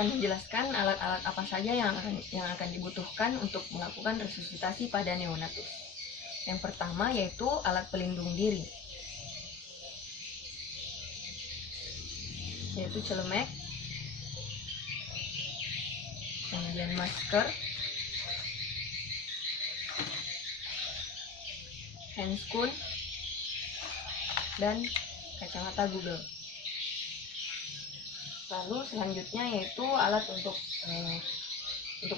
akan menjelaskan alat-alat apa saja yang akan dibutuhkan untuk melakukan resusitasi pada neonatus. Yang pertama yaitu alat pelindung diri, yaitu celemek, kemudian masker, handscoon, dan kacamata Google. Lalu selanjutnya yaitu alat untuk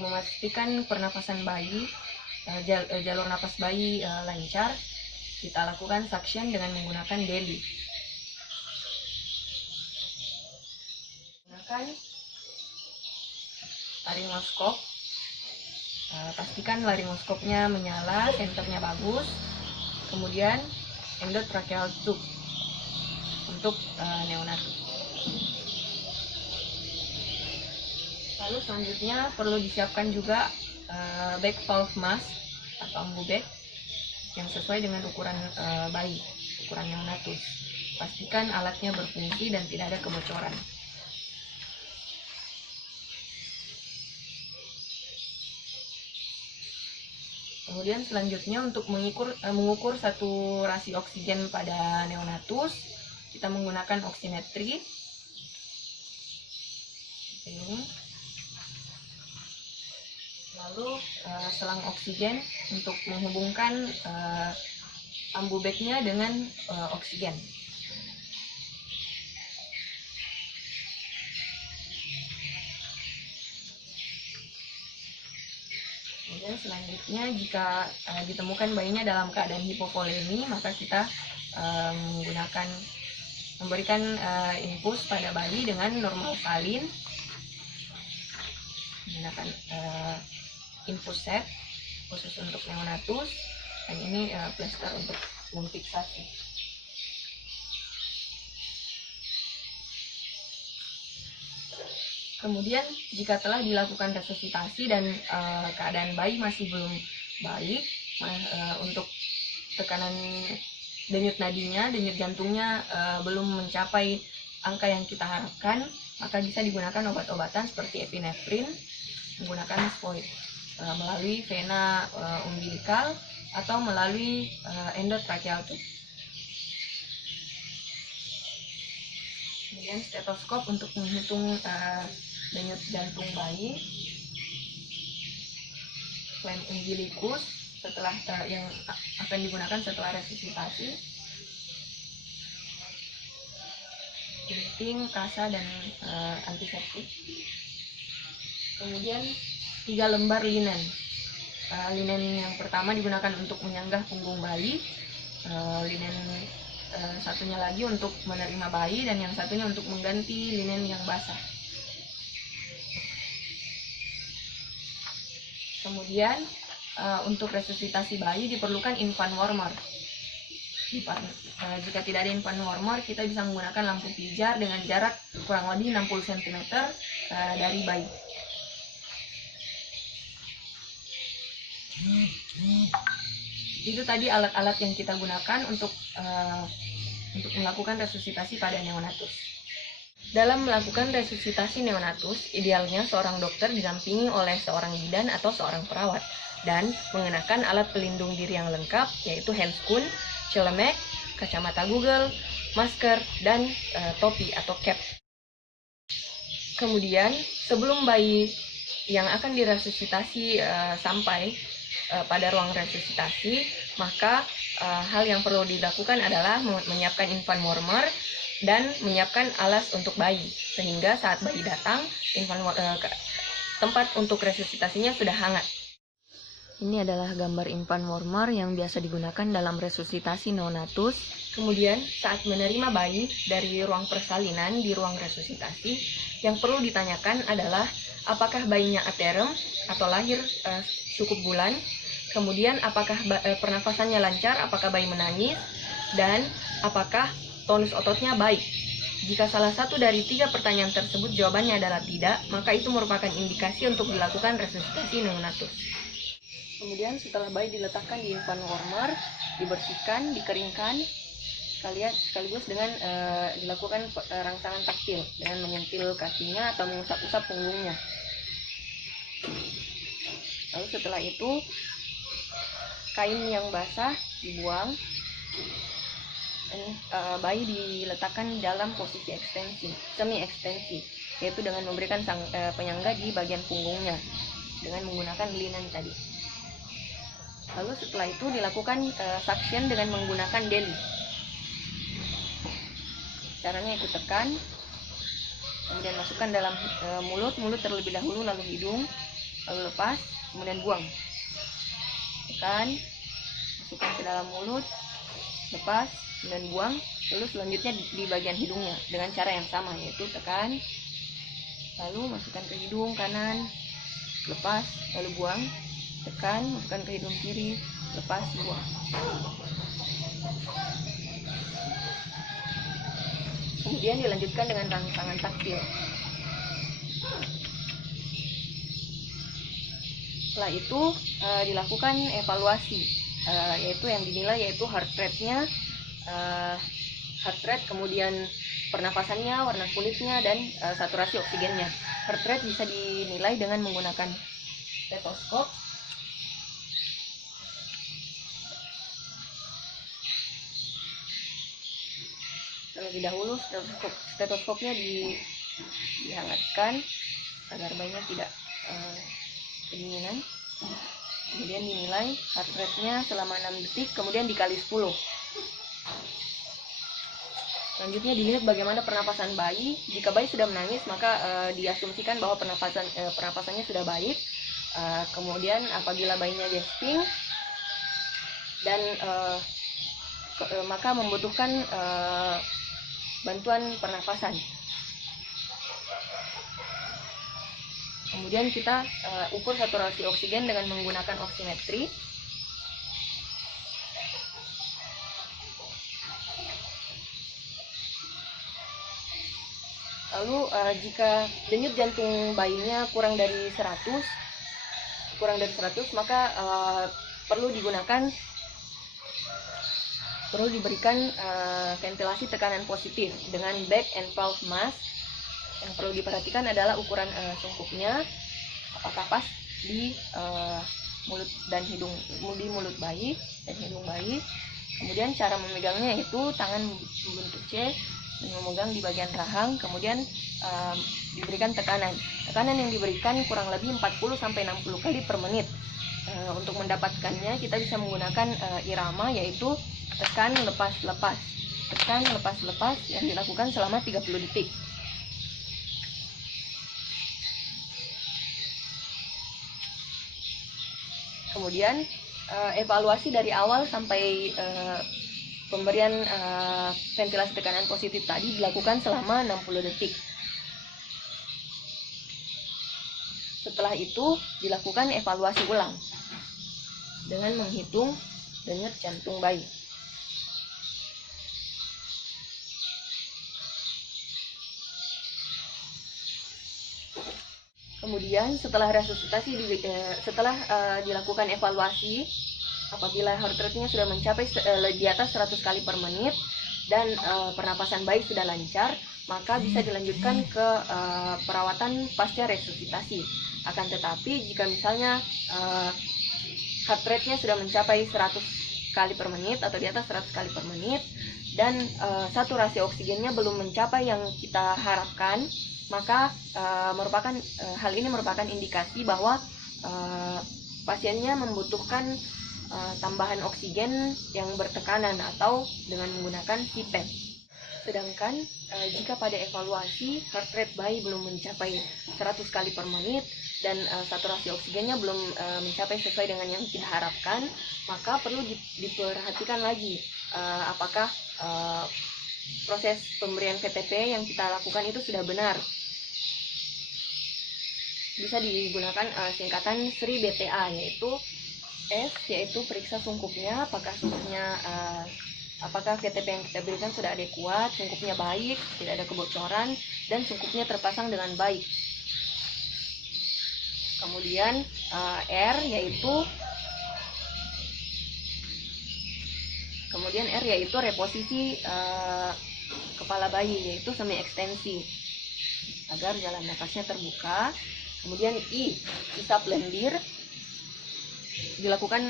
memastikan pernafasan bayi, jalur napas bayi lancar. Kita lakukan suction dengan menggunakan DELI. Gunakan laryngoskop. Pastikan laryngoskopnya menyala, senternya bagus. Kemudian endotracheal tube untuk neonatus. Lalu selanjutnya perlu disiapkan juga back valve mask atau ambu bag yang sesuai dengan ukuran bayi, ukuran neonatus. Pastikan alatnya berfungsi dan tidak ada kebocoran. Kemudian selanjutnya untuk mengukur saturasi oksigen pada neonatus, kita menggunakan oximetri. Ini. Lalu selang oksigen untuk menghubungkan ambu bagnya dengan oksigen. Kemudian selanjutnya jika ditemukan bayinya dalam keadaan hipovolemi, maka kita memberikan infus pada bayi dengan normal salin, menggunakan infus set khusus untuk neonatus, dan ini plester untuk memfiksasi. Kemudian jika telah dilakukan resusitasi dan keadaan bayi masih belum baik, untuk tekanan denyut nadinya, denyut jantungnya belum mencapai angka yang kita harapkan, maka bisa digunakan obat-obatan seperti epinefrin menggunakan spoid melalui vena umbilikal atau melalui endotracheal tube. Kemudian stetoskop untuk menghitung denyut jantung bayi, klem umbilikus setelah yang akan digunakan setelah resusitasi, ginting, kasa, dan antiseptik. Kemudian 3 lembar linen. Linen yang pertama digunakan untuk menyanggah punggung bayi, linen satunya lagi untuk menerima bayi, dan yang satunya untuk mengganti linen yang basah. Kemudian untuk resusitasi bayi diperlukan infant warmer. Jika tidak ada infant warmer, kita bisa menggunakan lampu pijar dengan jarak kurang lebih 60 cm dari bayi. Itu tadi alat-alat yang kita gunakan untuk melakukan resusitasi pada neonatus. Dalam melakukan resusitasi neonatus, idealnya seorang dokter didampingi oleh seorang bidan atau seorang perawat dan mengenakan alat pelindung diri yang lengkap, yaitu handscoon, celemek, kacamata Google, masker, dan topi atau cap. Kemudian sebelum bayi yang akan diresusitasi sampai pada ruang resusitasi, maka hal yang perlu dilakukan adalah menyiapkan infant warmer dan menyiapkan alas untuk bayi, sehingga saat bayi datang, tempat untuk resusitasinya sudah hangat. Ini adalah gambar infant warmer yang biasa digunakan dalam resusitasi neonatus. Kemudian saat menerima bayi dari ruang persalinan di ruang resusitasi, yang perlu ditanyakan adalah apakah bayinya aterem atau lahir cukup bulan, kemudian apakah pernafasannya lancar, apakah bayi menangis, dan apakah tonus ototnya baik. Jika salah satu dari 3 pertanyaan tersebut jawabannya adalah tidak, maka itu merupakan indikasi untuk dilakukan resusitasi neonatus. Kemudian setelah bayi diletakkan di infant warmer, dibersihkan, dikeringkan, sekaligus dengan dilakukan rangsangan taktil dengan menyentil kakinya atau mengusap-usap punggungnya. Lalu setelah itu kain yang basah dibuang dan bayi diletakkan dalam posisi semi ekstensi, yaitu dengan memberikan penyangga di bagian punggungnya dengan menggunakan linen tadi. Lalu setelah itu dilakukan suction dengan menggunakan deli. Caranya ikut tekan, kemudian masukkan dalam mulut terlebih dahulu, lalu hidung, lalu lepas, kemudian buang. Tekan, masukkan ke dalam mulut, lepas, kemudian buang. Lalu selanjutnya di bagian hidungnya dengan cara yang sama, yaitu tekan, lalu masukkan ke hidung kanan, lepas, lalu buang. Tekan, masukkan ke hidung kiri, lepas, buang. Kemudian dilanjutkan dengan rangsangan taktil. Setelah itu dilakukan evaluasi, yaitu yang dinilai yaitu heart rate, kemudian pernapasannya, warna kulitnya, dan saturasi oksigennya. Heart rate bisa dinilai dengan menggunakan stetoskop. Terlebih dahulu stetoskopnya dihangatkan agar bayinya tidak kedinginan. Kemudian dinilai heart rate-nya selama 6 detik, kemudian dikali 10. Selanjutnya dilihat bagaimana pernapasan bayi. Jika bayi sudah menangis, maka diasumsikan bahwa pernapasannya sudah baik. Kemudian apabila bayinya gasping dan maka membutuhkan bantuan pernapasan. Kemudian kita ukur saturasi oksigen dengan menggunakan oximetri. Lalu jika denyut jantung bayinya kurang dari 100, maka perlu diberikan ventilasi tekanan positif dengan back and valve mask. Yang perlu diperhatikan adalah ukuran sungkupnya, apakah pas di mulut mulut bayi dan hidung bayi. Kemudian cara memegangnya yaitu tangan membentuk C dan memegang di bagian rahang, kemudian diberikan tekanan yang diberikan kurang lebih 40-60 kali per menit. Untuk mendapatkannya kita bisa menggunakan irama, yaitu tekan lepas yang dilakukan selama 30 detik. Kemudian evaluasi dari awal sampai pemberian ventilasi tekanan positif tadi dilakukan selama 60 detik. Setelah itu dilakukan evaluasi ulang dengan menghitung denyut jantung bayi. Kemudian setelah resusitasi dilakukan evaluasi, apabila heart rate-nya sudah mencapai di atas 100 kali per menit dan pernapasan bayi sudah lancar, maka bisa dilanjutkan ke perawatan pasca resusitasi. Akan tetapi jika misalnya heart rate-nya sudah mencapai 100 kali per menit atau di atas 100 kali per menit dan saturasi oksigennya belum mencapai yang kita harapkan, maka hal ini merupakan indikasi bahwa pasiennya membutuhkan tambahan oksigen yang bertekanan atau dengan menggunakan CPAP. Sedangkan jika pada evaluasi heart rate bayi belum mencapai 100 kali per menit dan saturasi oksigennya belum mencapai sesuai dengan yang kita harapkan, maka perlu diperhatikan lagi apakah proses pemberian VTP yang kita lakukan itu sudah benar. Bisa digunakan singkatan SRI-BTA, yaitu S, yaitu periksa sungkupnya, apakah VTP yang kita berikan sudah adekuat, sungkupnya baik, tidak ada kebocoran, dan sungkupnya terpasang dengan baik. Kemudian R, yaitu Kemudian R yaitu reposisi kepala bayi, yaitu semi ekstensi agar jalan nafasnya terbuka. Kemudian I, isap lendir, dilakukan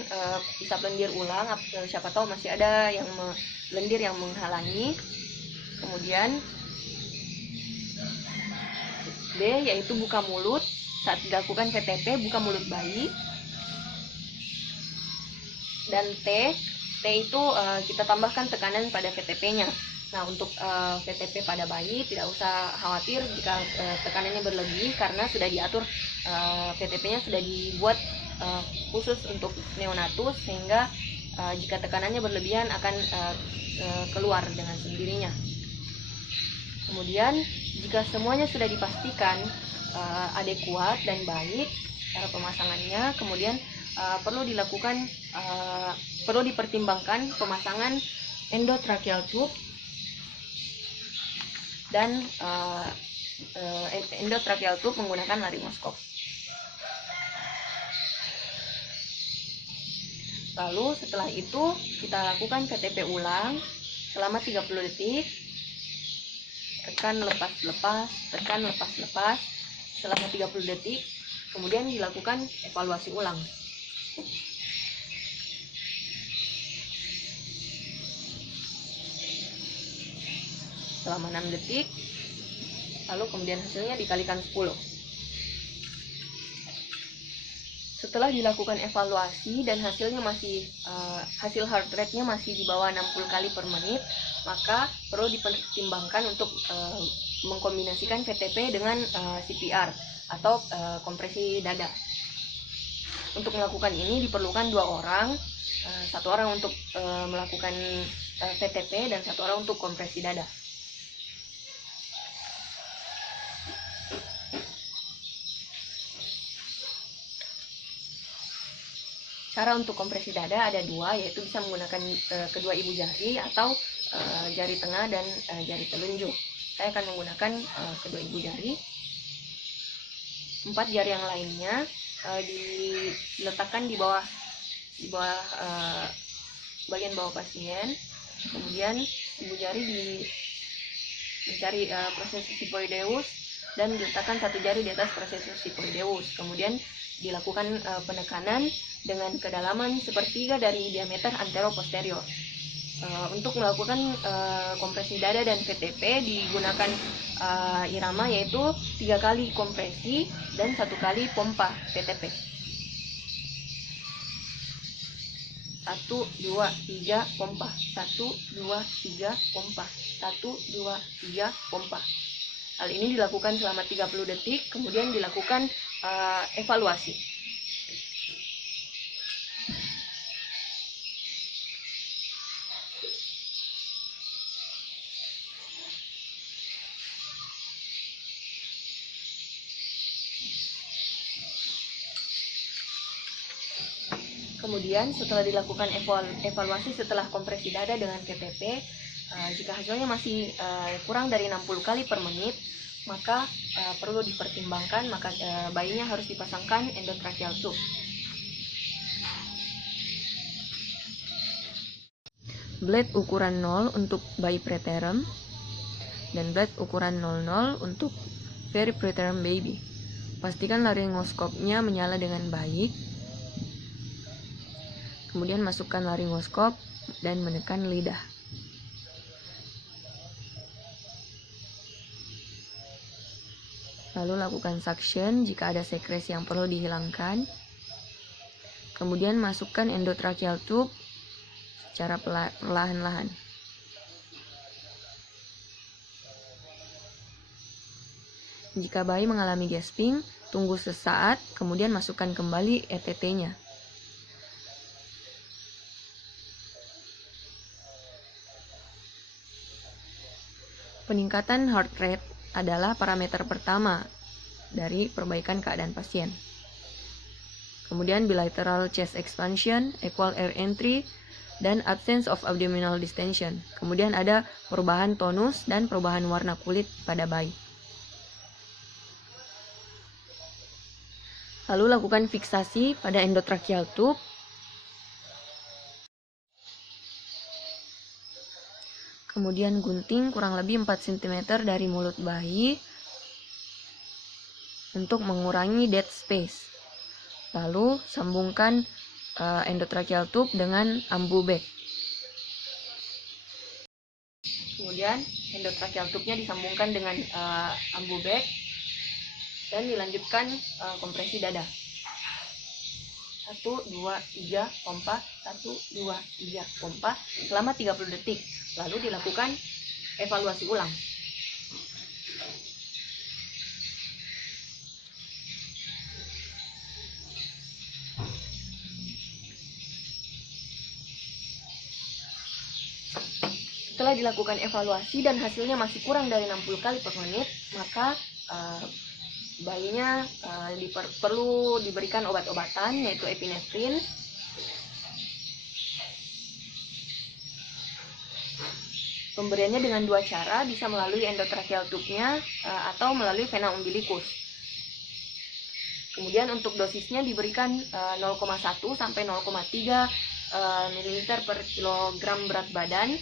isap lendir ulang, siapa tahu masih ada yang lendir yang menghalangi. Kemudian B yaitu buka mulut, saat dilakukan PTP buka mulut bayi. Dan T itu kita tambahkan tekanan pada PTP-nya. Nah, untuk PTP pada bayi tidak usah khawatir jika tekanannya berlebih, karena sudah diatur, PTP-nya sudah dibuat khusus untuk neonatus, sehingga jika tekanannya berlebihan akan keluar dengan sendirinya. Kemudian jika semuanya sudah dipastikan adekuat dan baik cara pemasangannya, kemudian perlu dipertimbangkan pemasangan endotracheal tube dan endotracheal tube menggunakan laringoskop. Lalu setelah itu kita lakukan PTP ulang selama 30 detik. Tekan lepas-lepas, tekan lepas-lepas selama 30 detik. Kemudian dilakukan evaluasi ulang. Selama 6 detik, lalu kemudian hasilnya dikalikan 10. Setelah dilakukan evaluasi dan hasilnya hasil heart rate-nya masih di bawah 60 kali per menit, maka perlu dipertimbangkan untuk mengkombinasikan VTP dengan CPR atau kompresi dada. Untuk melakukan ini diperlukan 2 orang, 1 orang untuk melakukan VTP dan 1 orang untuk kompresi dada. Cara untuk kompresi dada ada 2, yaitu bisa menggunakan kedua ibu jari atau jari tengah dan jari telunjuk. Saya akan menggunakan kedua ibu jari. 4 jari yang lainnya diletakkan di bawah bagian bawah pasien. Kemudian ibu jari mencari proses sifoideus dan diletakkan 1 jari di atas proses sifoideus. Kemudian dilakukan penekanan dengan kedalaman 1/3 dari diameter antero-posterior. Untuk melakukan kompresi dada dan VTP digunakan irama, yaitu 3 kali kompresi dan 1 kali pompa VTP. 1, 2, 3 pompa, 1, 2, 3 pompa, 1, 2, 3 pompa. Hal ini dilakukan selama 30 detik, kemudian dilakukan evaluasi. Kemudian setelah dilakukan evaluasi setelah kompresi dada dengan VTP, jika hasilnya masih kurang dari 60 kali per menit, maka perlu dipertimbangkan, maka bayinya harus dipasangkan endotracheal tube. Blade ukuran 0 untuk bayi preterm dan blade ukuran 00 untuk very preterm baby. Pastikan laringoskopnya menyala dengan baik. Kemudian masukkan laringoskop dan menekan lidah. Lalu lakukan suction jika ada sekresi yang perlu dihilangkan. Kemudian masukkan endotracheal tube secara perlahan-lahan. Jika bayi mengalami gasping, tunggu sesaat, kemudian masukkan kembali ETT-nya. Peningkatan heart rate adalah parameter pertama dari perbaikan keadaan pasien. Kemudian bilateral chest expansion, equal air entry, dan absence of abdominal distension. Kemudian ada perubahan tonus dan perubahan warna kulit pada bayi. Lalu lakukan fiksasi pada endotracheal tube. kemudian gunting kurang lebih 4 cm dari mulut bayi untuk mengurangi dead space. Lalu sambungkan endotracheal tube dengan ambu bag. Kemudian endotracheal tube-nya disambungkan dengan ambu bag dan dilanjutkan kompresi dada. 1, 2, 3, pompa, 1, 2, 3, pompa selama 30 detik. Lalu dilakukan evaluasi ulang. Setelah dilakukan evaluasi dan hasilnya masih kurang dari 60 kali per menit, maka bayinya perlu diberikan obat-obatan yaitu epinefrin. Pemberiannya dengan 2 cara, bisa melalui endotracheal tube-nya atau melalui vena umbilikus. Kemudian untuk dosisnya diberikan 0,1 sampai 0,3 ml per kilogram berat badan.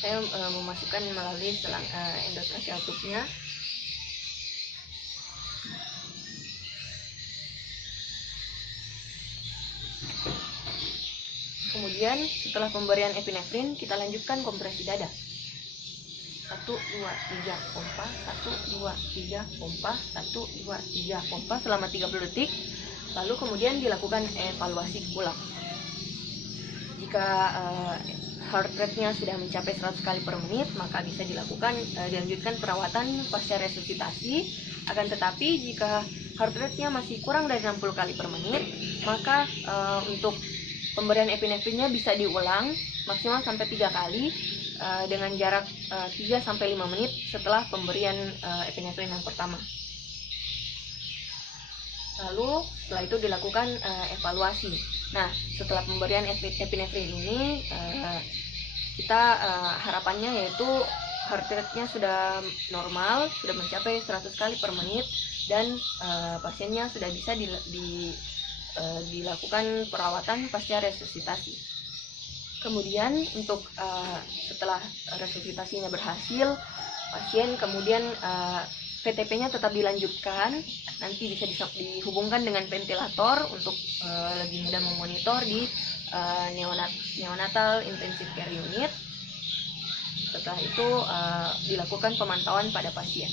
Saya memasukkan melalui selang endotracheal tube-nya. Kemudian setelah pemberian epinefrin, kita lanjutkan kompresi dada. 1, 2, 3, pompa, 1, 2, 3, pompa, 1, 2, 3, pompa selama 30 detik. Lalu kemudian dilakukan evaluasi ulang. Jika heart rate-nya sudah mencapai 100 kali per menit, maka bisa dilanjutkan perawatan pasca resusitasi. Akan tetapi jika heart rate-nya masih kurang dari 60 kali per menit, maka untuk pemberian epinefrinnya bisa diulang maksimal sampai 3 kali dengan jarak 3 sampai 5 menit setelah pemberian epinefrin yang pertama. Lalu setelah itu dilakukan evaluasi. Nah, setelah pemberian epinefrin ini kita harapannya yaitu heart rate-nya sudah normal, sudah mencapai 100 kali per menit dan pasiennya sudah bisa dilakukan perawatan pasca resusitasi. Kemudian untuk setelah resusitasinya berhasil, pasien kemudian VTP-nya tetap dilanjutkan, nanti bisa dihubungkan dengan ventilator untuk lebih mudah memonitor di neonatal intensive care unit. Setelah itu dilakukan pemantauan pada pasien.